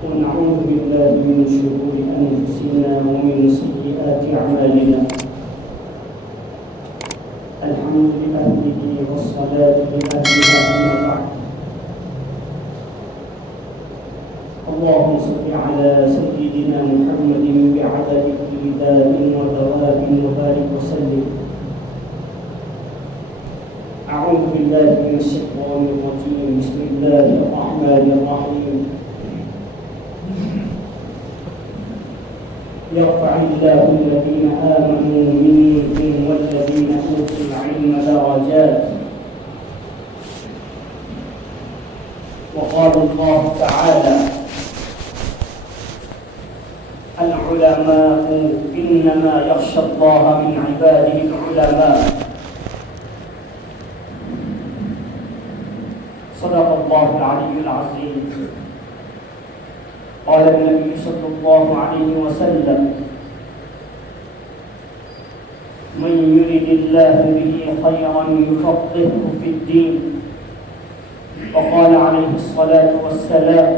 ونعوذ بالله من شرور أنفسنا ومن سيئات أعمالنا. الحمد لأهله والصلاة لأهلها أما بعد. اللهم صل على سيدنا محمد بعدد كتاب ودواب وبارك وسلم. أعوذ بالله من الشيطان الرجيم. بسم الله الرحمن الرحيم. يرفع الله الذين آمنوا منكم والذين أوتوا العلم درجات. وقال الله تعالى: العلماء إنما يخشى الله من عباده العلماء. صدق الله العلي العظيم. قال النبي صلى الله عليه وسلم: من يرد الله به خيرا يفقهه في الدين. وقال عليه الصلاة والسلام: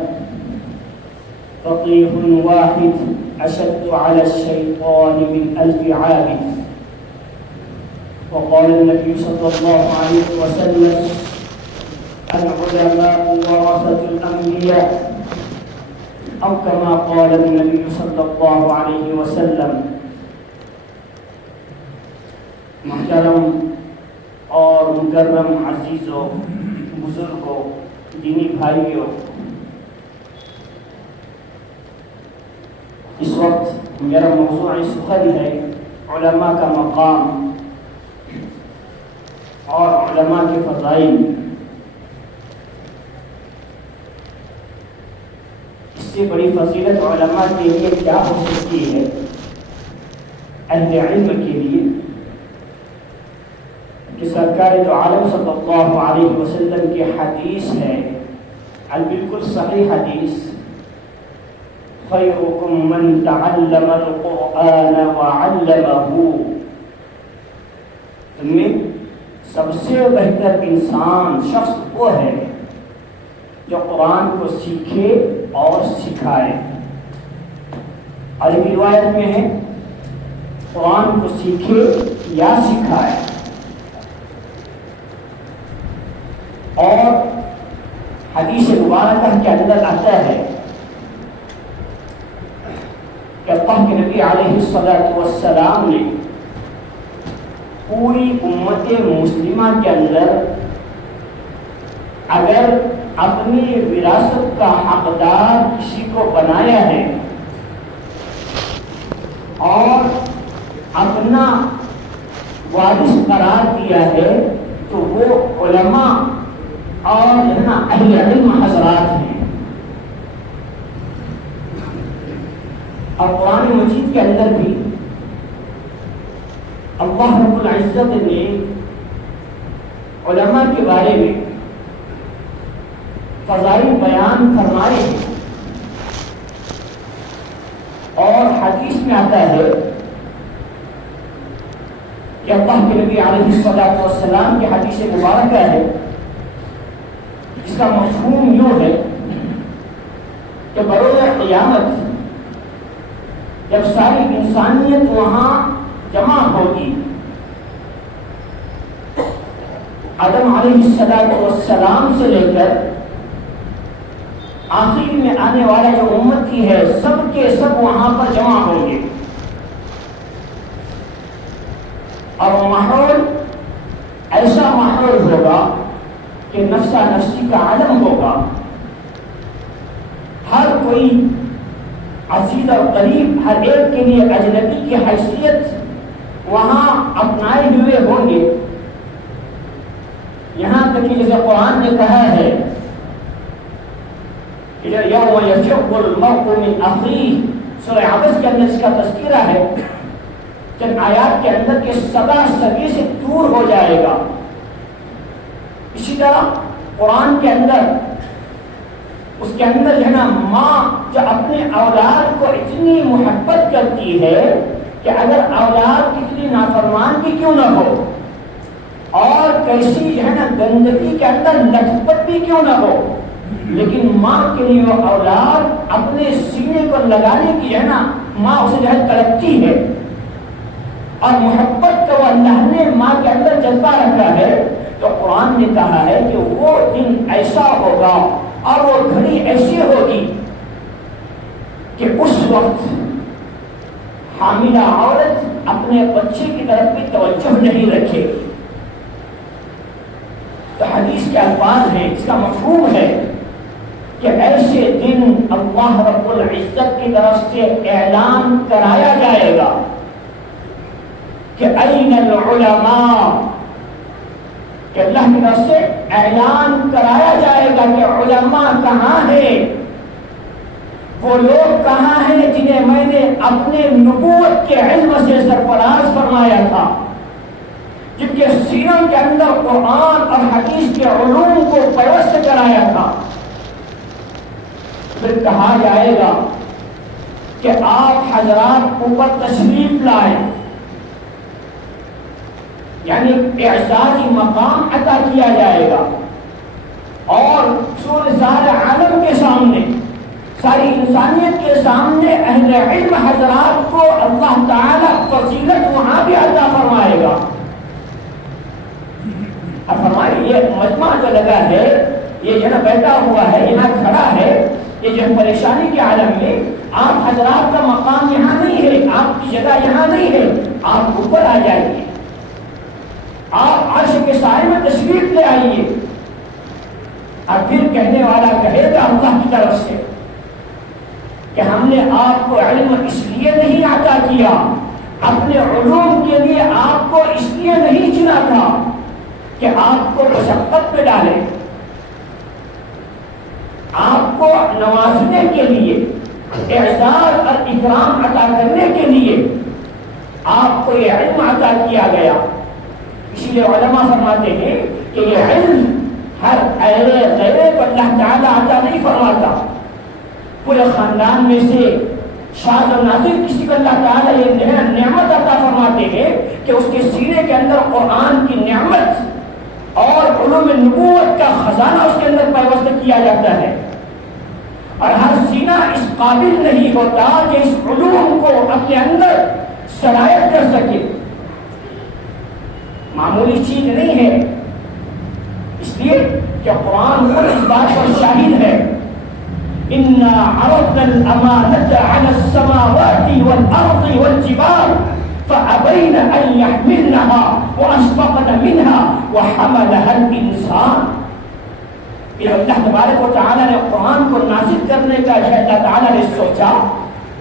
فقيه واحد أشد على الشيطان من 1000 عابد. وقال النبي صلى الله عليه وسلم: العلماء ورثة الأنبياء، أو كما قال النبي صلی اللہ علیہ وسلم. محترم اور مکرم عزیزوں، بزرگوں، دینی بھائیوں، اس وقت میرا موضوع سخن ہے علماء کا مقام اور علماء کے فضائل. اس سے بڑی فضیلت علماء کے لیے کیا ہو سکتی ہے؟ اہل علم کے لیے کہ سرکار جو عالم صلی اللہ علیہ وسلم کی حدیث ہے، بالکل صحیح حدیث: خیرکم من تعلم القرآن وعلمہ. تم میں سب سے بہتر انسان شخص وہ ہے جو قرآن کو سیکھے اور سکھائے. اور ایک روایت میں ہے: قرآن کو سیکھے یا سکھائے. اور حدیث مبارکہ کے اندر آتا ہے کہ اللہ کے نبی علیہ الصلاۃ والسلام نے پوری امت مسلمہ کے اندر اگر اپنی وراثت کا حقدار کسی کو بنایا ہے اور اپنا وارث قرار دیا ہے تو وہ علماء اور اہل علم حضرات ہیں. اور قرآن مجید کے اندر بھی اللہ رب العزت نے علماء کے بارے میں فضائل بیان فرمائے ہیں. اور حدیث میں آتا ہے کہ اللہ کے نبی علیہ الصلاۃ والسلام کی حدیث مبارکہ ہے جس کا مفہوم یوں ہے کہ بروز قیامت جب ساری انسانیت وہاں جمع ہوگی، آدم علیہ الصلاۃ والسلام سے لے کر آخر میں آنے والا جو امتی ہے، سب کے سب وہاں پر جمع ہوں گے. اور ماحول ایسا ماحول ہوگا کہ نفسا نفسی کا عالم ہوگا. ہر کوئی عزیز اور قریب، ہر ایک کے لیے اجنبی کی حیثیت وہاں اپنائے ہوئے ہوں گے. یہاں تک کہ جیسے قرآن نے کہا ہے یوم یفر المرء من اخیہ، سورہ عبس کے اندر اس کا تذکرہ ہے. چند آیات کے اندر کہ سگا سگے سے دور ہو جائے گا. اسی طرح قرآن کے اندر اس کے اندر جو ہے نا ماں جو اپنے اولاد کو اتنی محبت کرتی ہے کہ اگر اولاد کتنی نافرمان بھی کیوں نہ ہو اور کیسی جو ہے نا گندگی کے اندر لطفت بھی کیوں نہ ہو، لیکن ماں کے لیے وہ اولاد اپنے سینے کو لگانے کی ہے نا، ماں اسے جو ہے تڑپتی ہے، اور محبت کا وہ اللہ نے ماں کے اندر جذبہ رکھا ہے، تو قرآن نے کہا ہے کہ وہ دن ایسا ہوگا اور وہ گھڑی ایسی ہوگی کہ اس وقت حاملہ عورت اپنے بچے کی طرف بھی توجہ نہیں رکھے گی۔ تو حدیث کے الفاظ ہیں، اس کا مفہوم ہے کہ ایسے دن اللہ رب العزت کی طرف سے اعلان کرایا جائے گا کہ این العلماء، کہ اللہ کی طرف سے اعلان کرایا جائے گا کہ علماء کہاں ہیں، وہ لوگ کہاں ہیں جنہیں میں نے اپنے نبوت کے علم سے سرفراز فرمایا تھا، جن کے سینوں کے اندر قرآن اور حدیث کے علوم کو پیوست کرایا تھا۔ پھر کہا جائے گا کہ آپ حضرات اوپر تشریف لائیں، یعنی اعزازی مقام عطا کیا جائے گا، اور سارے عالم کے سامنے، ساری انسانیت کے سامنے اہل علم حضرات کو اللہ تعالیٰ فضیلت وہاں بھی عطا فرمائے گا۔ اب فرمائے یہ مجمع جو لگا ہے، یہ جو بیٹھا ہوا ہے، یہاں کھڑا ہے، یہ جو پریشانی کے عالم میں آپ حضرات کا مقام یہاں نہیں ہے، آپ کی جگہ یہاں نہیں ہے، آپ اوپر آ جائیے، آپ عرش کے سائے میں تشریف لے آئیے۔ اور پھر کہنے والا کہے گا اللہ کی طرف سے کہ ہم نے آپ کو علم اس لیے نہیں عطا کیا، اپنے علوم کے لیے آپ کو اس لیے نہیں چنا تھا کہ آپ کو مشقت میں ڈالے، آپ کو نوازنے کے لیے، اعزاز اور اکرام عطا کرنے کے لیے آپ کو یہ علم عطا کیا گیا۔ اسی لیے علماء فرماتے ہیں کہ یہ علم ہر اہل غیب کو اللہ تعالیٰ عطا نہیں فرماتا، پورے خاندان میں سے شاذ و نادر کسی کو اللہ تعالیٰ یہ نعمت عطا فرماتے ہیں کہ اس کے سینے کے اندر قرآن کی نعمت اور علوم نبوت کا خزانہ اس کے اندر پیوست کیا جاتا ہے، اور ہر سینہ اس قابل نہیں ہوتا کہ اس علوم کو اپنے اندر سرایت کر سکے، معمولی چیز نہیں ہے، اس لیے کہ قرآن خود اس بات پر شاہد ہے، اِنَّا عَرَضْنَا الْأَمَانَةَ عَلَى السَّمَاوَاتِ وَالْأَرْضِ وَالْجِبَالِ فَأَبَيْنَ أَن يَحْمِلْنَهَا وَأَشْفَقْنَ مِنْهَا وَحَمَلَهَا الْإِنسَانُ۔ کہ اللہ تبارک و تعالیٰ نے قرآن کو نازل کرنے کا جو اللہ تعالیٰ نے سوچا،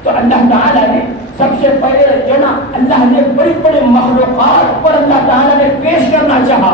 تو اللہ تعالیٰ نے سب سے پہلے جو نا اللہ نے بڑی بڑی مخلوقات پر اللہ تعالیٰ نے پیش کرنا چاہا۔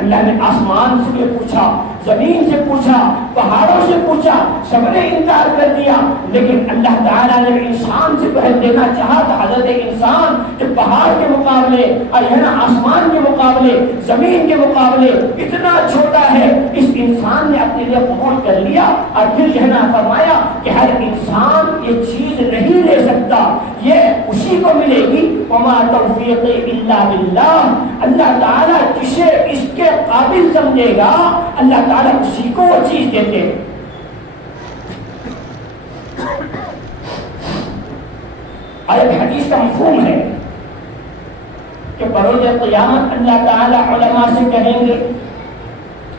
اللہ نے آسمان سے پوچھا، زمین سے پوچھا، پہاڑوں سے پوچھا، سب نے انکار کر دیا، لیکن اللہ تعالیٰ نے انسان سے پہل دینا چاہا تو حضرت انسان جو پہاڑ کے مقابلے اور یہ نا آسمان کے مقابلے، زمین کے مقابلے اتنا چھوٹا ہے، اس انسان نے اپنے لیے قبول کر لیا، اور پھر یہ نا فرمایا کہ ہر انسان یہ چیز نہیں لے سکتا، یہ اسی کو ملے گی، وما توفیق الا باللہ۔ اللہ تعالیٰ جسے اس کے قابل سمجھے گا اللہ تعالیٰ اسی کو وہ چیز دیتے ہیں۔ اور ایک حدیث کا مفہوم ہے کہ بروز قیامت اللہ تعالیٰ علماء سے کہیں گے،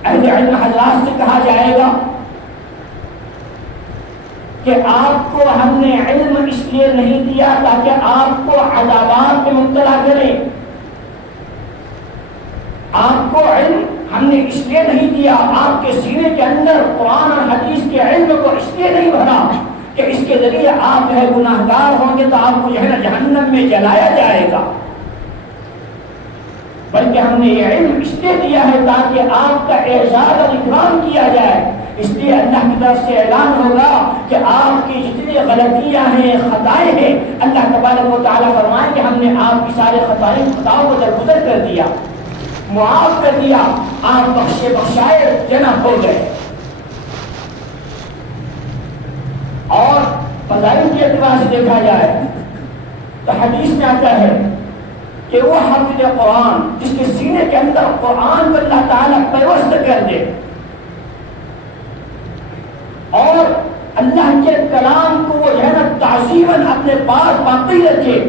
اہل علم حضرات سے کہا جائے گا کہ آپ کو ہم نے علم اس لیے نہیں دیا تاکہ آپ کو عذابات میں مبتلا کریں، آپ کو علم ہم نے اس لیے نہیں دیا، آپ کے سینے کے اندر قرآن اور حدیث کے علم کو اس لیے نہیں بھرا کہ اس کے ذریعے آپ جو ہے گناہ گار ہوں گے تو آپ کو جو ہے نا جہنم میں جلایا جائے گا، بلکہ ہم نے یہ علم اس لیے دیا ہے تاکہ آپ کا اعزاز اور اکرام کیا جائے۔ اس لیے اللہ کی طرف سے اعلان ہوگا کہ آپ کی جتنی غلطیاں ہیں، خطائیں ہیں، اللہ تبارک و تعالیٰ فرمائیں کہ ہم نے آپ کی سارے خطاؤں کو درگزر کر دیا، معاف کر دیا، آپ بخشے بخشائے جناب ہو گئے۔ اور فضائل کے اعتبار سے دیکھا جائے تو حدیث میں آتا ہے کہ وہ حافظ قرآن جس کے سینے کے اندر قرآن کو اللہ تعالیٰ پیوست کر دے، اللہ کے کلام کو وہ جو ہے نا تعظیماً اپنے پاس باقی رکھے.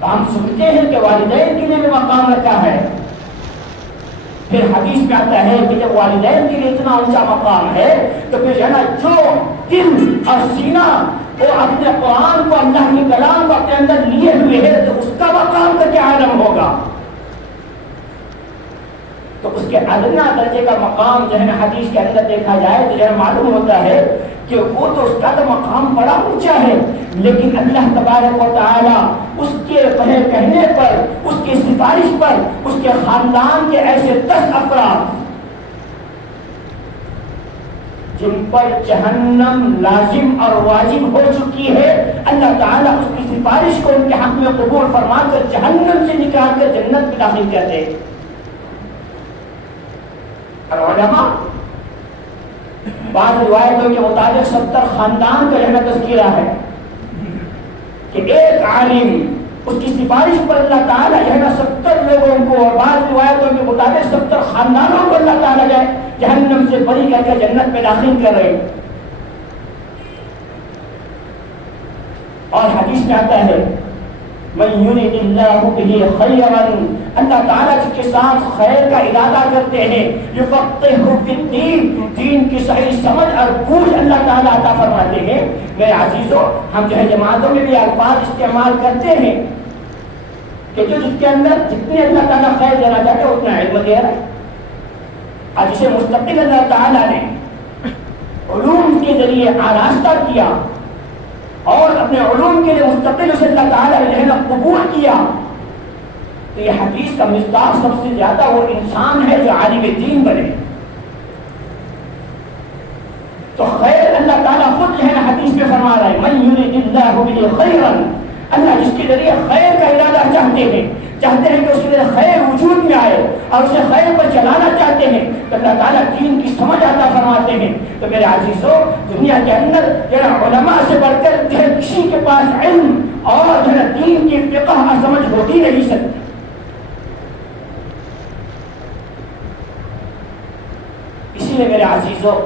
تو ہم سنتے ہیں کہ والدین کے لیے بھی مقام رکھا ہے. پھر حدیث میں آتا ہے کہ جب والدین کے لیے اتنا اونچا مقام ہے تو پھر جو ہے نا جو دل اور سینہ وہ اپنے قرآن کو اللہ کے کلام کو اپنے اندر لیے ہوئے ہے تو اس کا مقام کا کیا عالم ہوگا. تو اس کے ادنا درجے کا مقام جو ہے نا حدیث کے اندر دیکھا جائے تو جو ہے معلوم ہوتا ہے کہ وہ تو اس کا تو مقام بڑا اونچا ہے، لیکن اللہ تبارک و تعالی اس کے کہنے پر، اس کی سفارش پر، اس کے خاندان کے ایسے 10 افراد جن پر جہنم لازم اور واجب ہو چکی ہے، اللہ تعالیٰ اس کی سفارش کو ان کے حق میں قبول فرما کر جہنم سے نکال کر جنت میں داخل کرتے. اور علماء بعض روایتوں کے مطابق 70 خاندان کا جو تذکرہ ہے کہ ایک عالم اس کی سفارش پر اللہ تعالیٰ جو ہے 70 لوگوں کو، اور بعض روایتوں کے مطابق 70 خاندانوں کو اللہ تعالیٰ جو ہے جہنم سے بری کر کے جنت میں داخل کر رہے. اور حدیث میں آتا ہے من یرید اللہ بہ خیرا، اللہ تعالیٰ جس کے ساتھ خیر کا ارادہ کرتے ہیں یفقہہ فی الدین، دین کی صحیح سمجھ اور بوجھ اللہ تعالیٰ عطا فرماتے ہیں. میرے عزیزوں، ہم جو ہے جماعتوں میں بھی الفاظ استعمال کرتے ہیں کہ جو جس کے اندر جتنے اللہ تعالیٰ خیر دینا چاہتے ہیں اتنا علم دے رہا ہے. اور جسے مستقل اللہ تعالیٰ نے علوم کے ذریعے آراستہ کیا اور اپنے علوم کے لیے مستقل اسے اللہ تعالیٰ نے جو ہے قبول کیا، تو یہ حدیث کا مصداق سب سے زیادہ وہ انسان ہے جو عالم دین بنے. تو خیر اللہ تعالیٰ خود جو ہے حدیث میں فرما رہا ہے من یرید اللہ بہ خیرا، اللہ جس کے ذریعے خیر کا ارادہ چاہتے ہیں کہ اس کے ذریعے خیر وجود میں آئے اور اسے خیر پر چلانا چاہتے ہیں، تو اللہ تعالیٰ دین کی سمجھ عطا فرماتے ہیں. تو میرے عزیزوں، دنیا کے اندر جو ہے علماء سے بڑھ کر جو ہے کسی کے پاس علم اور جو ہے دین کی فقہ اور سمجھ ہوتی نہیں سکتی. اسی لیے میرے عزیزوں،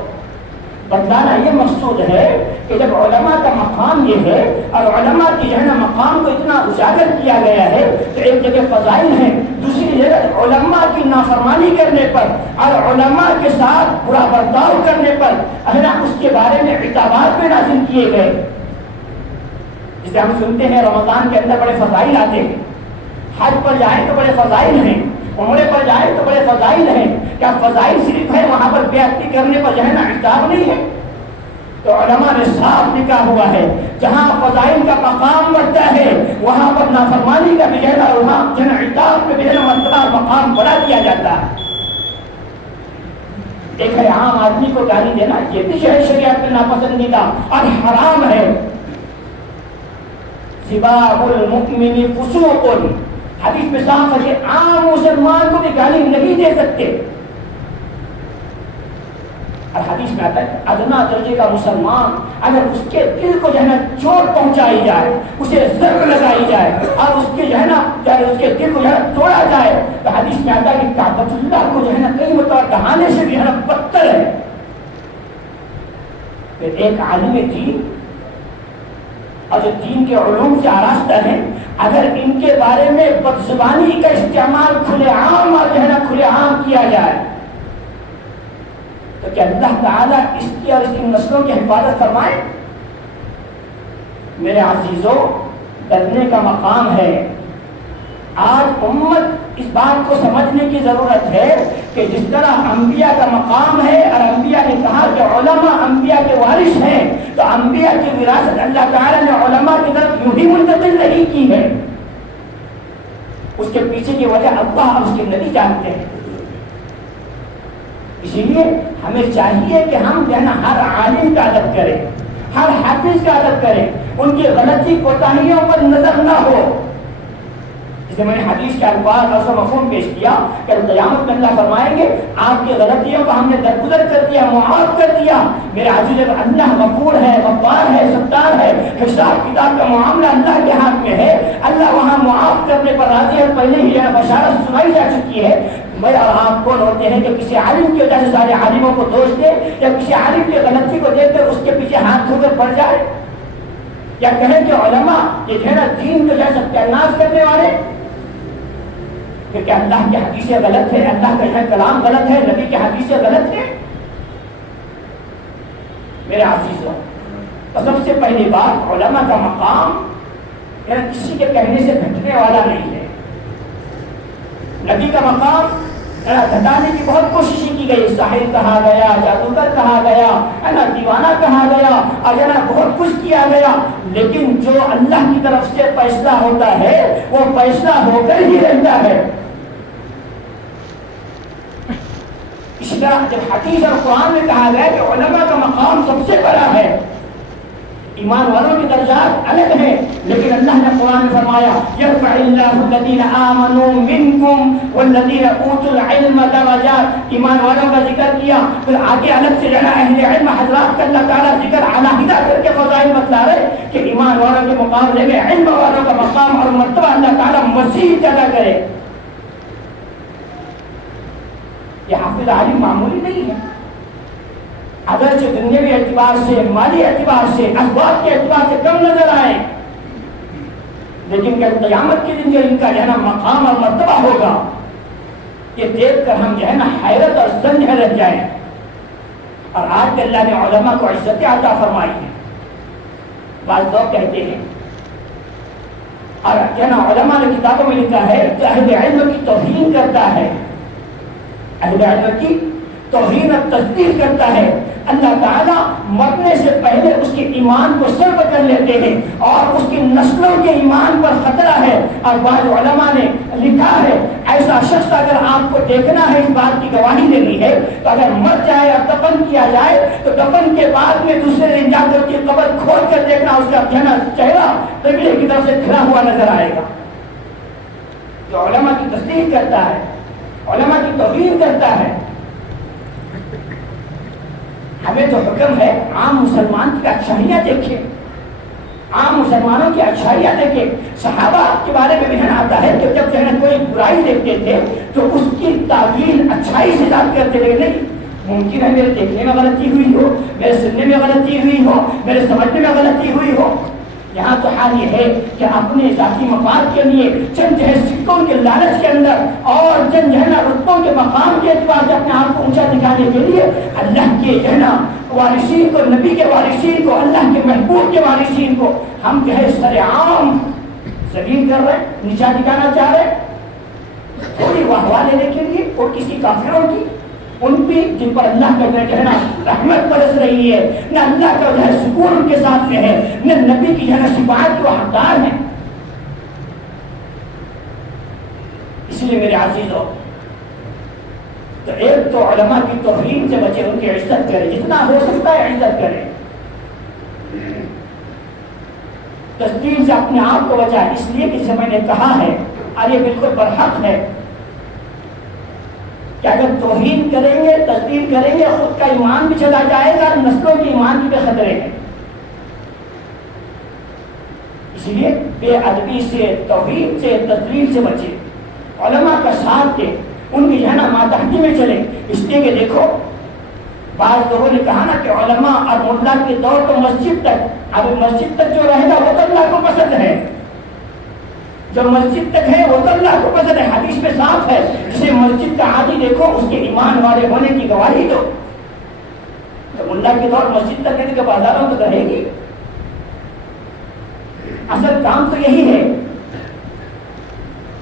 بتلانا یہ مقصود ہے کہ جب علماء کا مقام یہ ہے اور علماء کی جو ہے نا مقام کو اتنا اجاگر کیا گیا ہے تو ایک جگہ فضائل ہیں، دوسری جگہ علماء کی نافرمانی کرنے پر اور علماء کے ساتھ برا برتاؤ کرنے پر ہے نا اس کے بارے میں عتابات میں نازل کیے گئے. جسے ہم سنتے ہیں رمضان کے اندر بڑے فضائل آتے ہیں، حج پر جائیں تو بڑے فضائل ہیں، عمرے پر جائیں تو بڑے فضائل ہیں. کیا فضائل صرف ہے وہاں پر بے ادبی کرنے پر جو ہے نا عتاب نہیں ہے؟ تو علماء نے صاف لکھا ہوا ہے جہاں فضائل کا مقام بڑھتا ہے وہاں پر نافرمانی کا بھی جو ہے نا وہاں جو ہے عتاب کا بھی ہے نا مرتبہ مقام بڑھا دیا جاتا ہے. ایک ہے عام آدمی کو گالی دینا، یہ بھی جو ہے شریعت میں ناپسندیدہ اور حرام ہے. سباب المؤمن فسوق، حدیث میں صاف ہے کہ عام مسلمان کو بھی گالی نہیں دے سکتے. اور حدیث میں آتا ہے ادنا درجے کا مسلمان اگر اس کے دل کو جو ہے نا چوٹ پہنچائی جائے، اسے ضرب لگائی جائے اور اس کے جو ہے نا اس کے دل کو جو ہے توڑا جائے، تو حدیث میں آتا ہے کہ کعبۃ اللہ کو جو ہے نا کئی مرتبہ ڈھانے سے بھی جو ہے نا بدتر ہے. پھر ایک عالم دین اور جو دین کے علوم سے آراستہ ہیں، اگر ان کے بارے میں بدزبانی کا استعمال کھلے عام اور جو ہے نا کھلے عام کیا جائے تو کیا اللہ تعالیٰ اس کی اور اس کی نسلوں کی حفاظت فرمائے؟ میرے عزیزوں، ڈرنے کا مقام ہے. آج امت اس بات کو سمجھنے کی ضرورت ہے کہ جس طرح انبیاء کا مقام ہے اور انبیاء نے کہا کہ علماء انبیاء کے وارث ہیں، تو انبیاء کی وراثت اللہ تعالیٰ نے علماء کی طرف یوں ہی منتقل نہیں کی ہے. اس کے پیچھے کی وجہ اللہ اور اس کے نبی جانتے ہیں. اسی لیے ہمیں چاہیے کہ ہم جو ہے نا ہر عالم کا ادب کریں، ہر حافظ کا ادب کریں، ان کی غلطی کوتاہیوں پر نظر نہ ہو. جسے میں نے حدیث کے الفاظ اور مفہوم پیش کیا کہ قیامت میں اللہ فرمائیں گے آپ کی غلطیوں کو ہم نے درگزر کر دیا، معاف کر دیا. میرے عزیز، اللہ غفور ہے، غفار ہے، ستار ہے، حساب کتاب کا معاملہ اللہ کے ہاتھ میں ہے. اللہ وہاں معاف کرنے پر راضی ہے. پہلے ہی بشارت سنائی جا چکی ہے. میں اور آپ کون ہوتے ہیں کہ کسی عالم کی وجہ سے سارے عالموں کو دوش دے، یا کسی عالم کی غلطی کو دیکھ کر اس کے پیچھے ہاتھ دھو کر پڑ جائے، یا کہیں کہ علماء یہ جو ہے نا دین کو جیسا ستیاناش کرنے والے، کہ اللہ کی حدیثیں غلط ہے، اللہ کا یہ کلام غلط ہے، نبی کی حدیثیں غلط ہے۔ میرے عزیزوں، تو سب سے پہلی بات، علماء کا مقام کسی کے کہنے سے گھٹنے والا نہیں ہے۔ نبی کا مقام گھٹانے کی بہت کوشش کی گئی، ساحر کہا گیا، جادوگر کہا گیا، ہے نا دیوانہ کہا گیا، اور ہے نا بہت کچھ کیا گیا، لیکن جو اللہ کی طرف سے فیصلہ ہوتا ہے وہ فیصلہ ہو کر ہی رہتا ہے۔ اس طرح جب حدیث اور قرآن میں کہا گیا کہ علماء کا مقام سب سے بڑا ہے، ایمان والوں کے درجات الگ ہیں، لیکن اللہ نے قرآن میں فرمایا یرفع اللہ الذین آمنوا منکم والذین اوتوا العلم درجات، ایمان والوں کا ذکر کیا، پھر آگے الگ سے جنا اہل علم حضرات کا اللہ تعالیٰ ذکر علیحدہ کر کے فضائل بتلا رہے کہ ایمان والوں کے مقابلے میں علم والوں کا مقام اور مرتبہ اللہ تعالیٰ مزید زیادہ کرے۔ یہ حافظ عالم معمولی نہیں ہے، اگرچہ دنیاوی اعتبار سے، مالی اعتبار سے، اسباب کے اعتبار سے کم نظر آئے، لیکن کل قیامت کے دن جو ان کا جو ہے نا مقام اور مرتبہ ہوگا، یہ دیکھ کر ہم جو ہے نا حیرت اور زنج رہ جائیں۔ اور آج کے اللہ نے علماء کو عزت عطا فرمائی ہے۔ بعض لوگ کہتے ہیں، اور جو ہے نا علماء نے کتابوں میں لکھا ہے کہ اہل علم کی توہین کرتا ہے، اہل علم کی توہین اور تصدیق کرتا ہے۔ اللہ تعالیٰ مرنے سے پہلے اس کے ایمان کو سلب کر لیتے ہیں اور اس کی نسلوں کے ایمان پر خطرہ ہے۔ اور بعض علماء نے لکھا ہے ایسا شخص اگر آپ کو دیکھنا ہے، اس بات کی گواہی دینی ہے، تو اگر مر جائے اور دفن کیا جائے تو دفن کے بعد میں دوسرے دن جا کر اس کی قبر کھول کر دیکھنا، اس کا چہرہ قبلے کی طرف سے کھڑا ہوا نظر آئے گا۔ جو علماء کی تصدیق کرتا ہے، علماء کی توہین کرتا ہے، ہمیں تو حکم ہے عام مسلمان کی اچھائیاں دیکھیں، عام مسلمانوں کی اچھائیاں دیکھیں۔ صحابہ کے بارے میں بھی آتا ہے کہ جب جو ہے کوئی برائی دیکھتے تھے تو اس کی تعویل اچھائی سے ذات کرتے تھے، نہیں ممکن ہے میرے دیکھنے میں غلطی ہوئی ہو، میرے سننے میں غلطی ہوئی ہو، میرے سمجھنے میں غلطی ہوئی ہو۔ یہاں تو حال یہ ہے کہ اپنے ذاتی مفاد کے لیے چند جو ہے سکوں کے لالچ کے اندر اور چند جو ہے نا رتبوں کے مقام کے اعتبار سے اپنے آپ کو اونچا دکھانے کے لیے اللہ کے جو ہے نا وارثین کو، نبی کے وارثین کو، اللہ کے محبوب کے وارثین کو ہم جو ہے سر عام ذلیل کر رہے ہیں، نیچا دکھانا چاہ رہے ہیں، تھوڑی واہ لینے کے لیے، اور کسی کافروں کی، ان بھی جن پر اللہ کا جو ہے نا رحمت برس رہی ہے، نہ اللہ کا جو ہے سکون ان کے ساتھ میں ہے، نہ نبی کی جو ہے نا شفاعت کو حقدار ہیں۔ اس لیے میرے عزیزوں، تو ایک تو علماء کی توہین سے بچے، ان کی عزت کرے، جتنا ہو سکتا ہے عزت کرے، تسلیم سے اپنے آپ کو بچائے۔ اس لیے کہ جسے میں نے کہا ہے اور یہ بالکل برحق ہے کہ اگر توہین کریں گے، تسلیم کریں گے، خود کا ایمان بھی چلا جائے گا، نسلوں کے ایمان بھی بے خطرے ہیں۔ اس لیے بے ادبی سے، توہین سے، تسلیم سے بچے، علماء کا ساتھ دے، ان کی جو ہے نا ماتحتی میں چلے۔ اس لیے کہ دیکھو بعض لوگوں نے کہا نا کہ علماء اور ملا کے دور تو مسجد تک، اب مسجد تک جو رہے گا وہ تو اللہ کو پسند ہے، جو مسجد تک ہے وہ تو اللہ کو پسند ہے، حدیث میں صاف ہے، جسے مسجد کا عادی دیکھو اس کے ایمان والے ہونے کی گواہی دو۔ تو ملا کے دور مسجد تک رہنے کے بازاروں تک رہے گی، اصل کام تو یہی ہے۔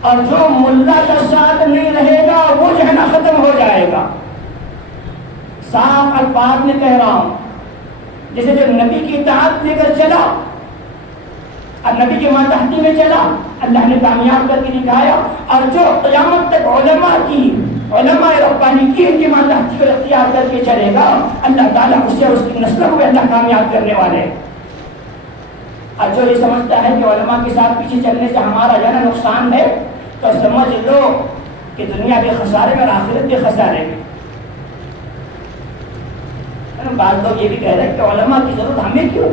اور جو ملا کا ساتھ نہیں رہے گا وہ جو ہے نا ختم ہو جائے گا۔ صاف الفاظ میں کہہ رہا ہوں، جسے جو نبی کی اطاعت لے کر چلا اور نبی کے ماتحتی میں چلا، اللہ نے کامیاب کر کے دکھایا۔ اور جو قیامت تک علماء ربانی کی ان کی ماتحتی کو اختیار کر کے چلے گا، اللہ تعالیٰ اسے اور اس کی نسلوں کو بھی اللہ کامیاب کرنے والے ہیں۔ اور جو یہ سمجھتا ہے کہ علماء کے ساتھ پیچھے چلنے سے ہمارا جانا نقصان ہے، تو سمجھ لو کہ دنیا بھی خسارے میں اور آخرت بھی خسارے میں۔ بعض لوگ یہ بھی کہہ رہے ہیں کہ علماء کی ضرورت ہمیں کیوں؟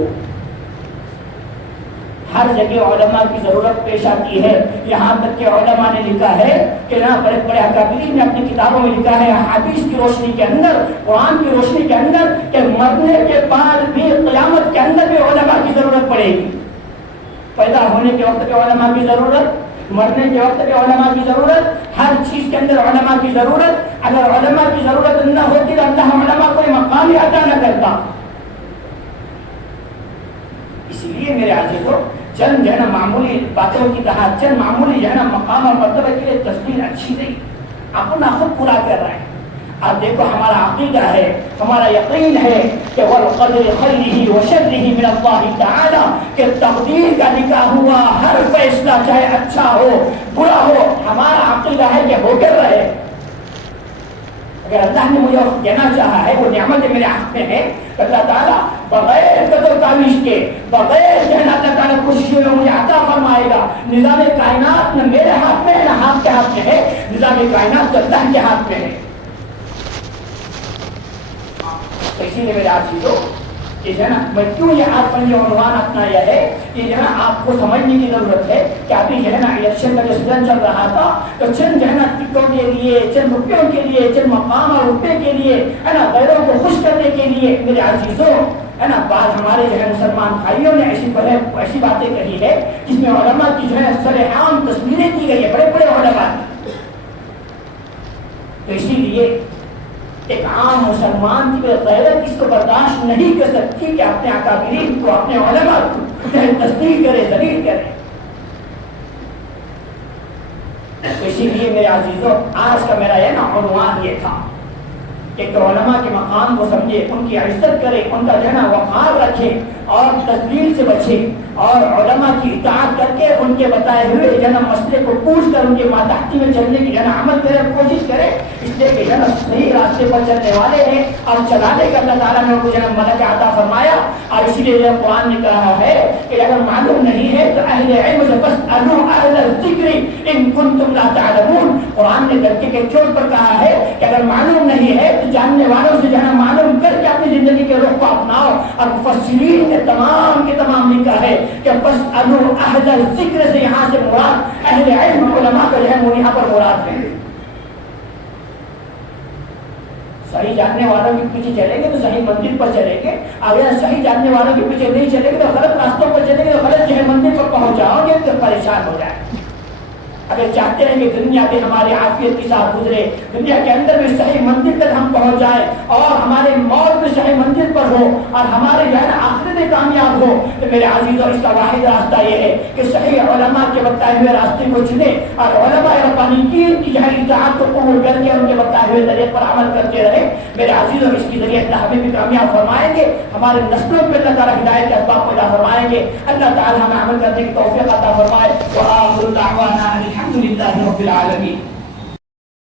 ہر جگہ علماء کی ضرورت پیش آتی ہے. یہاں تک کہ علماء نے لکھا ہے کہ نا بڑے بڑے اکابرین نے اپنی کتابوں میں لکھا ہے حدیث کی روشنی کے اندر, قرآن کی روشنی کے اندر, کہ مرنے کے بعد بھی قیامت کے اندر بھی علماء کی ضرورت پڑے گی. پیدا ہونے کے وقت کے علماء کی ضرورت, مرنے کے وقت کے علماء کی ضرورت, ہر چیز کے اندر علماء کی ضرورت. اگر علماء کی ضرورت نہ ہوتی تو اللہ علماء کو مقام ہی عطا نہ کرتا. اسی لیے میرے عزیزو, چند جو ہے نا معمولی باتوں کی طرح, چند معمولی جو ہے نا مقام اور مرتبہ کے لیے تصویر اچھی نہیں, اپنا خود پورا کر رہے ہیں. اب دیکھو ہمارا عقیدہ ہے, ہمارا یقین ہے کہ والقدر خیرہ وشرہ من اللہ تعالی, کہ تقدیر کا لکھا ہوا ہر فیصلہ چاہے اچھا ہو برا ہو, ہمارا عقیدہ ہے کہ ہو کر رہے. اگر اللہ نے مجھے وقت دینا چاہا ہے, وہ نعمت میرے حق میں ہے, اللہ تعالیٰ بغیر قدر کاوش کے, بغیر جو ہے نا اللہ تعالیٰ کوششوں میں مجھے عطا فرمائے گا. نظام کائنات نہ میرے ہاتھ میں نہ آپ کے ہاتھ میں ہے, نظام کائنات تو اللہ کے ہاتھ میں ہے. اسی لیے میرے عزیزو, یہ جو ہے نا میں کیوں یہ آپ پر یہ عنوان اپنایا ہے, یہ جو ہے نا آپ کو سمجھنے کی ضرورت ہے کہ ابھی جو ہے نا الیکشن کا جو سیزن چل رہا تھا, تو چند جو ہے نا ٹکٹوں کے لیے, چند روپیوں کے لیے, چند مقام اور روپے کے لیے, ہے نا غیروں کو خوش کرنے کے لیے میرے عزیزو, ہے نا بعض ہمارے جو ہے مسلمان بھائیوں نے ایسی باتیں کہی ہے جس میں علماء کی جو ہے سرعام تصویریں کی گئی ہے, بڑے بڑے علماء. تو اسی لیے ایک عام مسلمان کی غیرت اس کو برداشت نہیں کر سکتی کہ اپنے اکابرین کو, اپنے علماء کو تصدیق کرے, ذلیل کرے. اسی لیے میرے عزیزو, آج کا میرا یہ نا عنوان یہ تھا کہ علماء کے مقام کو سمجھے, ان کی عزت کرے, ان کا جو ہے نا وقار رکھے اور تذلیل سے بچے, اور علماء کی اطاعت کر کے ان کے بتائے ہوئے جو ہے نا مسئلے کو پوچھ کر ان کے ماتحتی میں چلنے کی جو ہے نا عمل کرے, کوشش کرے. اس لیے کہ جو ہے نا صحیح راستے پر چلنے والے ہیں اور چلانے کا اللہ تعالیٰ نے ان کو جو ہے نا ملک عطا فرمایا. اور اسی لیے جو قرآن نے کہا ہے کہ اگر معلوم نہیں ہے تو اہل علم سے فاسألوا اہل الذکر ان کنتم لا تعلمون. قرآن نے درجے کے چوٹ پر کہا ہے کہ اگر معلوم نہیں ہے تو جاننے والوں سے جو ہے نا معلوم کر کے اپنی زندگی کے رخ کو اپناؤ. اور مفسرین نے تمام کے تمام لکھا ہے کہ فاسألوا اہل الذکر سے یہاں سے مراد اہل علم علماء کا جو ہے یہاں پر مراد ہے. صحیح جاننے والوں کے پیچھے چلیں گے تو صحیح منزل پر چلیں گے, اگر صحیح جاننے والوں کے پیچھے نہیں چلیں گے تو غلط راستوں پر چلیں گے, تو غلط جو ہے منزل پر پہنچ جاؤ گے تو پریشان ہو جائیں. اگر چاہتے ہیں کہ دنیا بھی ہماری عافیت کے ساتھ گزرے, دنیا کے اندر بھی صحیح منزل تک ہم پہنچ جائیں, اور ہمارے موت بھی صحیح منزل پر ہو, اور ہمارے جو ہے نا آخرت کامیاب ہو, تو میرے عزیزوں اس کا واحد راستہ یہ ہے کہ صحیح علماء کے بتائے ہوئے راستے کو چنیں, اور علماء ربانیین کی جو ہے اطاعت کو قبول کر کے ان کے بتائے ہوئے طریقے پر عمل کرتے رہیں. میرے عزیزوں اس کے ذریعے اللہ ہمیں بھی کامیاب فرمائیں گے, ہمارے نسلوں پہ اللہ تعالیٰ ہدایت کے اسباب پیدا فرمائیں گے. اللہ تعالیٰ ہمیں عمل کرنے کی توفیق عطا فرمائے. وآخر دعوانا الحمد للہ رب العالمین.